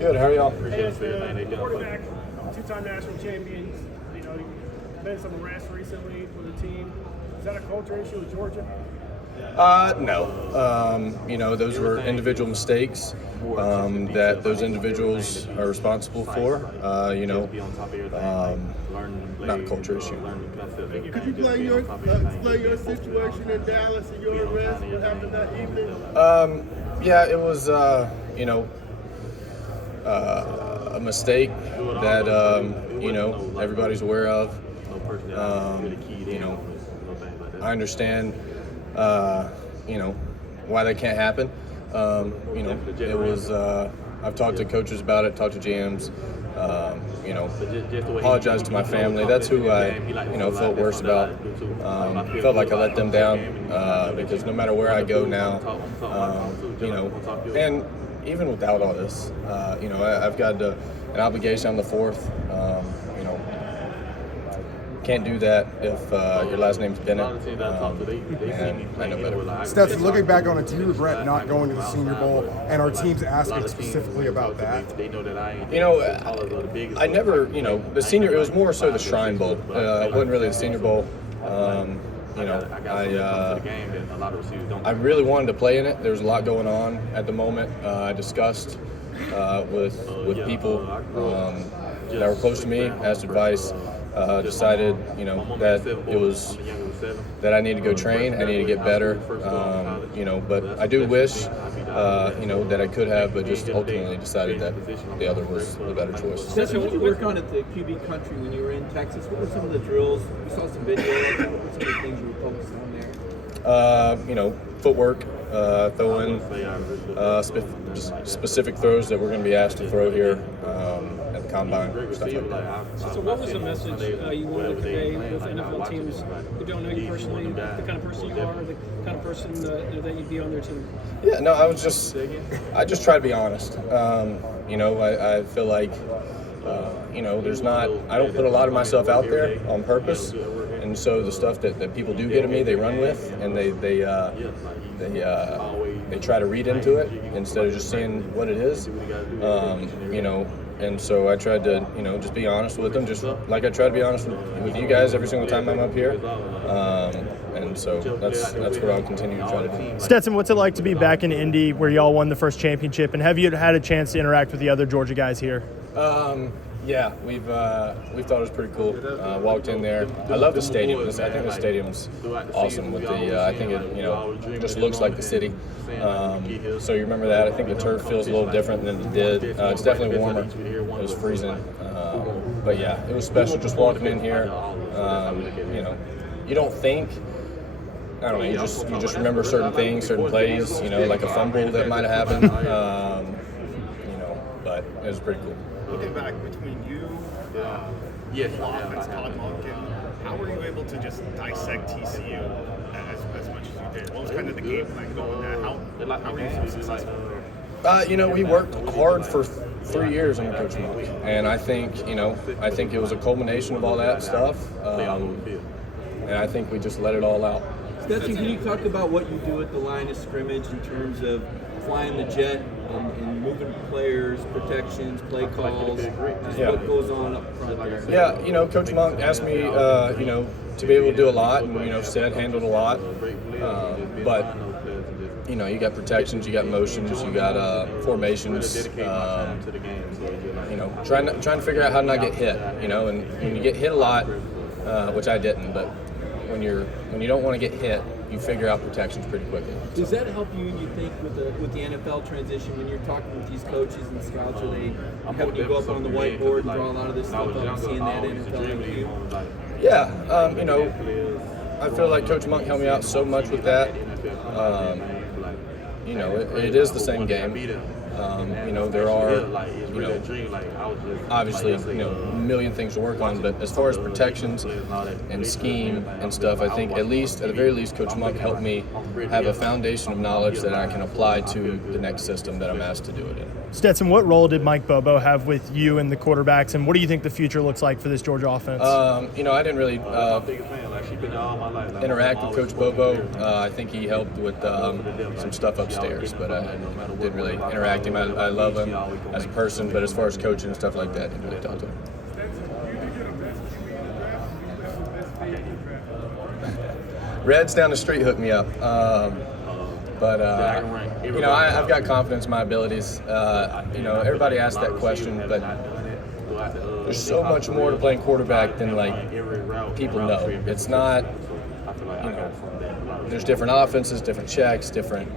Good. How are y'all? Hey, quarterback, two-time national champions. You know, you've been some arrests recently for the team. Is that a culture issue with Georgia? No. Those were individual mistakes that those individuals are responsible for. Not a culture issue. Could you play your situation in Dallas and your arrest? What happened that evening? It was a mistake that everybody's aware of. I understand why that can't happen. It was I've talked to coaches about it, talked to GMs. Apologize to my family. That's who I felt worse about. Felt like I let them down because no matter where I go now, and even without all this, I've got an obligation. I'm the fourth. Can't do that if your last name's Bennett. And I know better. Stetson, looking back on it, do you regret not going to the Senior Bowl? And our team's asking specifically about that. I never, the Senior, it was more so the Shrine Bowl. It wasn't really the Senior Bowl. I really wanted to play in it. There was a lot going on at the moment. I discussed with people that were close to me, asked advice. Decided, that it was that I need to go train. I need to get better. But I do wish, that I could have, but just ultimately decided that the other was the better choice. Stetson, what did you work on at the QB country when you were in Texas? What were some of the drills? We saw some video. What were some of the things you were focused on there? Footwork, throwing specific throws that we're going to be asked to throw here at the combine, stuff like that. So what was the message you wanted to convey with NFL teams who don't know you personally, the kind of person you are, the kind of person that you'd be on their team? Yeah, no, I just try to be honest. I feel like, I don't put a lot of myself out there on purpose. And so the stuff that people do get at me, they run with, and they try to read into it instead of just seeing what it is. And so I tried to, just be honest with them, just like I try to be honest with you guys every single time I'm up here. And so that's what I'll continue to try to do. Stetson, what's it like to be back in Indy where y'all won the first championship, and have you had a chance to interact with the other Georgia guys here? Yeah, we've thought it was pretty cool. Walked in there. I love the stadium. I think the stadium's awesome. With I think it just looks like the city. So you remember that? I think the turf feels a little different than it did. It's definitely warmer. It was freezing, but yeah, it was special. Just walking in here, you don't think. I don't know. You just remember certain things, certain plays. Like a fumble that might have happened. But it was pretty cool. Looking back between you, offense, Todd Monken, how were you able to just dissect TCU as much as you did? What was kind of the game plan going there? How were you so successful? We worked hard for 3 years under Coach Monk, and I think it was a culmination of all that stuff, and I think we just let it all out. Stetson, can you talk about what you do at the line of scrimmage in terms of flying the jet and moving players, protections, play calls, what goes on up front there? Yeah, Coach Monk asked me, to be able to do a lot, and handled a lot, but you got protections, you got motions, you got formations. Trying to figure out how to not get hit. And when you get hit a lot, which I didn't, but when you don't want to get hit, you figure out protections pretty quickly. Does that help you think, with the NFL transition when you're talking with these coaches and scouts? Are they having you go up on the whiteboard and draw a lot of this stuff up and seeing that NFL IQ? Yeah, I feel like Coach Monk helped me out so much with that. It is the same game. There are, obviously, a million things to work on, but as far as protections and scheme and stuff, I think at the very least, Coach Monk helped me have a foundation of knowledge that I can apply to the next system that I'm asked to do it in. Stetson, what role did Mike Bobo have with you and the quarterbacks, and what do you think the future looks like for this Georgia offense? I didn't really interact with Coach Bobo. I think he helped with some stuff upstairs, but I didn't really interact with him. I love him as a person, but as far as coaching and stuff like that, I didn't really talk to him. Reds down the street hooked me up. But I've got confidence in my abilities. Everybody asks that question, but there's so much more to playing quarterback than people know. It's not, there's different offenses, different checks, different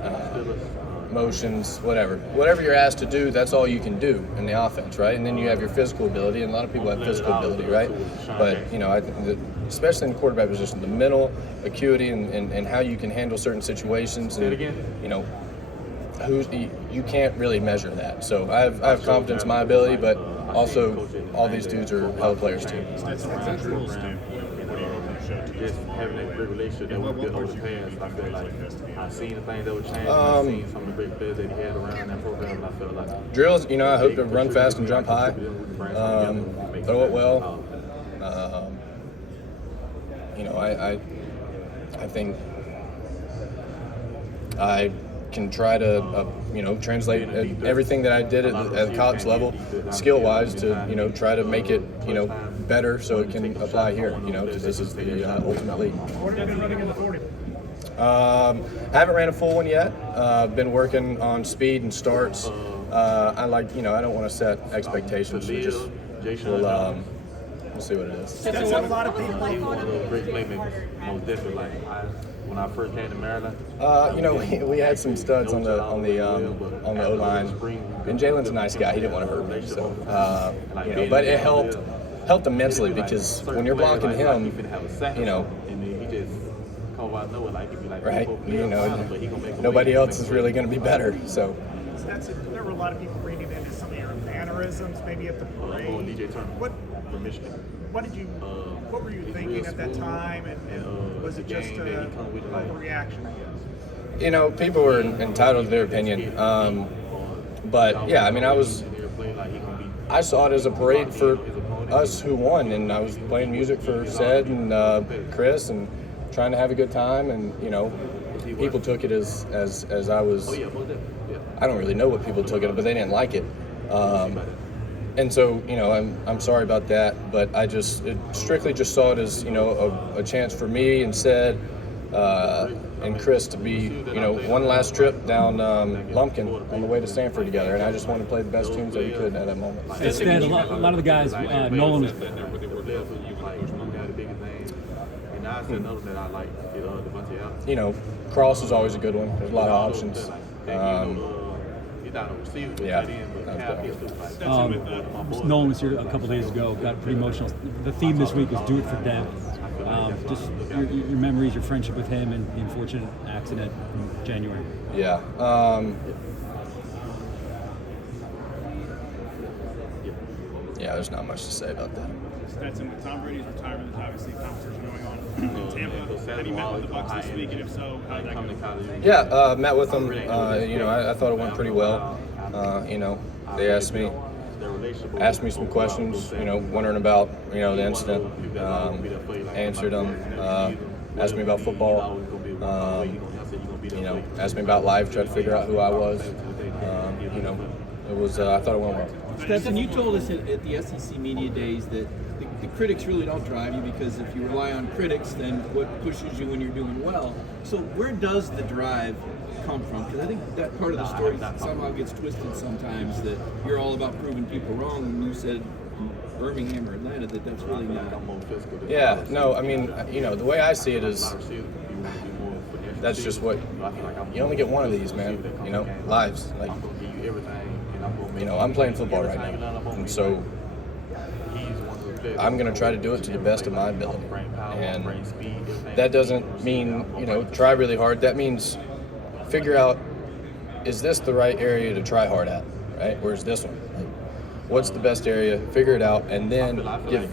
motions, whatever. Whatever you're asked to do, that's all you can do in the offense, right? And then you have your physical ability, and a lot of people have physical ability, right? But I think that, especially in the quarterback position, the mental acuity and how you can handle certain situations, and you can't really measure that. So I have confidence in my ability, but also all these dudes are hell players too. Just having that great relationship that we built over the past, I feel like I've seen the things that were changed. I've seen some of the great players that he had around that program, and I feel like drills. I hope to run fast and jump high, throw it well. I think I can try to translate everything that I did at the college level, skill-wise, to try to make it better so it can apply here. Because this is the ultimate league. What have you been running in the 40? I haven't ran a full one yet. Been working on speed and starts. I don't want to set expectations. We'll see what it is. That's a lot of people. great playmakers, most definitely. When I first came to Maryland, we had some studs on the O line, and Jalen's a nice guy. He didn't want to hurt me, so but it helped immensely, because when you're blocking him, right, nobody else is really going to be better. So There were a lot of people reading into some of your mannerisms, maybe at the parade. What were you thinking at that time, and was it just a overreaction, I guess? People were entitled to their opinion, but yeah, I saw it as a parade for us who won, and I was playing music for Sed and Chris and trying to have a good time, and people took it as I was. I don't really know what people took it, but they didn't like it. And so, I'm sorry about that, but I strictly just saw it as, a chance for me and Sed and Chris to be, one last trip down Lumpkin on the way to Stanford together, and I just wanted to play the best tunes that we could at that moment. Stan, a lot of the guys, Nolan. Cross is always a good one. There's a lot of options. Nolan was here a couple days ago, got pretty emotional. The theme this week is "Do It for Them." Just your memories, your friendship with him, and the unfortunate accident in January. Yeah. There's not much to say about that. Stetson, with Tom Brady's retirement, there's obviously a conversation going on in Tampa. Have you met with the Bucs this week, and if so, how did that go? Yeah, met with them. I thought it went pretty well. They asked me some questions. Wondering about the incident. Answered them. Asked me about football. Asked me about life. Tried to figure out who I was. It was. I thought it went well. Stetson, you told us at the SEC Media Days that the critics really don't drive you, because if you rely on critics, then what pushes you when you're doing well? So where does the drive come from? Because I think that part of the story somehow gets twisted sometimes, that you're all about proving people wrong, and you said Birmingham or Atlanta that's really not. Yeah, no, the way I see it is that's just what you only get one of these, man. Lives. I'm playing football right now, and so I'm going to try to do it to the best of my ability. And that doesn't mean, try really hard. That means figure out, is this the right area to try hard at, right? Where's this one? What's the best area? Figure it out, and then give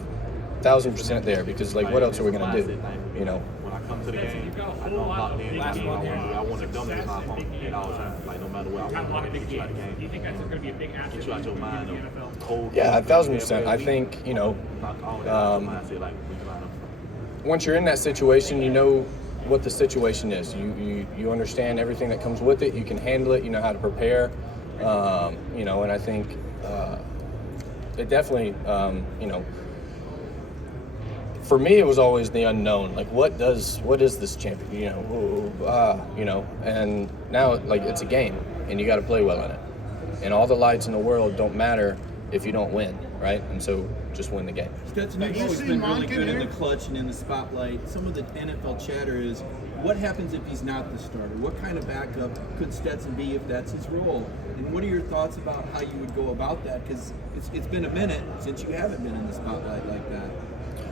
1,000% there, because, what else are we going to do, When I come to the game, I know I'm locked in. I want to dominate my opponent all the time. No matter what, I want to get you out of the game. Do you think that's going to be a big asset? Get you out your mind. Yeah, 1,000%. I think, once you're in that situation, you know what the situation is. You understand everything that comes with it. You can handle it. You know how to prepare. You know, and I think it definitely, you know, for me, it was always the unknown. Like, what is this champion? You know, and now like it's a game, and you got to play well in it. And all the lights in the world don't matter if you don't win, right? And so just win the game. Stetson, you've always been really good in the clutch and in the spotlight. Some of the NFL chatter is, what happens if he's not the starter? What kind of backup could Stetson be if that's his role? And what are your thoughts about how you would go about that? Because it's been a minute since you haven't been in the spotlight like that.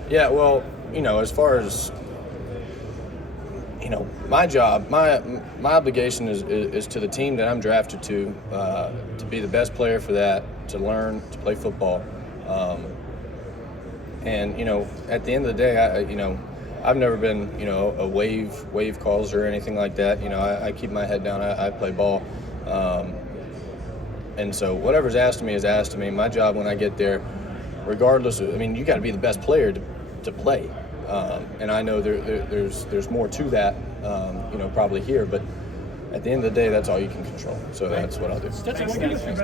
Yeah, well, you know, as far as, you know, my job, my obligation is to the team that I'm drafted to be the best player for that, to learn, to play football. And, you know, at the end of the day, you know, I've never been, you know, a wave calls or anything like that. You know, I keep my head down. I play ball. And so whatever's asked of me is asked of me. My job when I get there, regardless of, I mean, you got to be the best player to play. And I know there's more to that, you know, probably here. But at the end of the day, that's all you can control. So that's what I'll do. Stetson, what gives you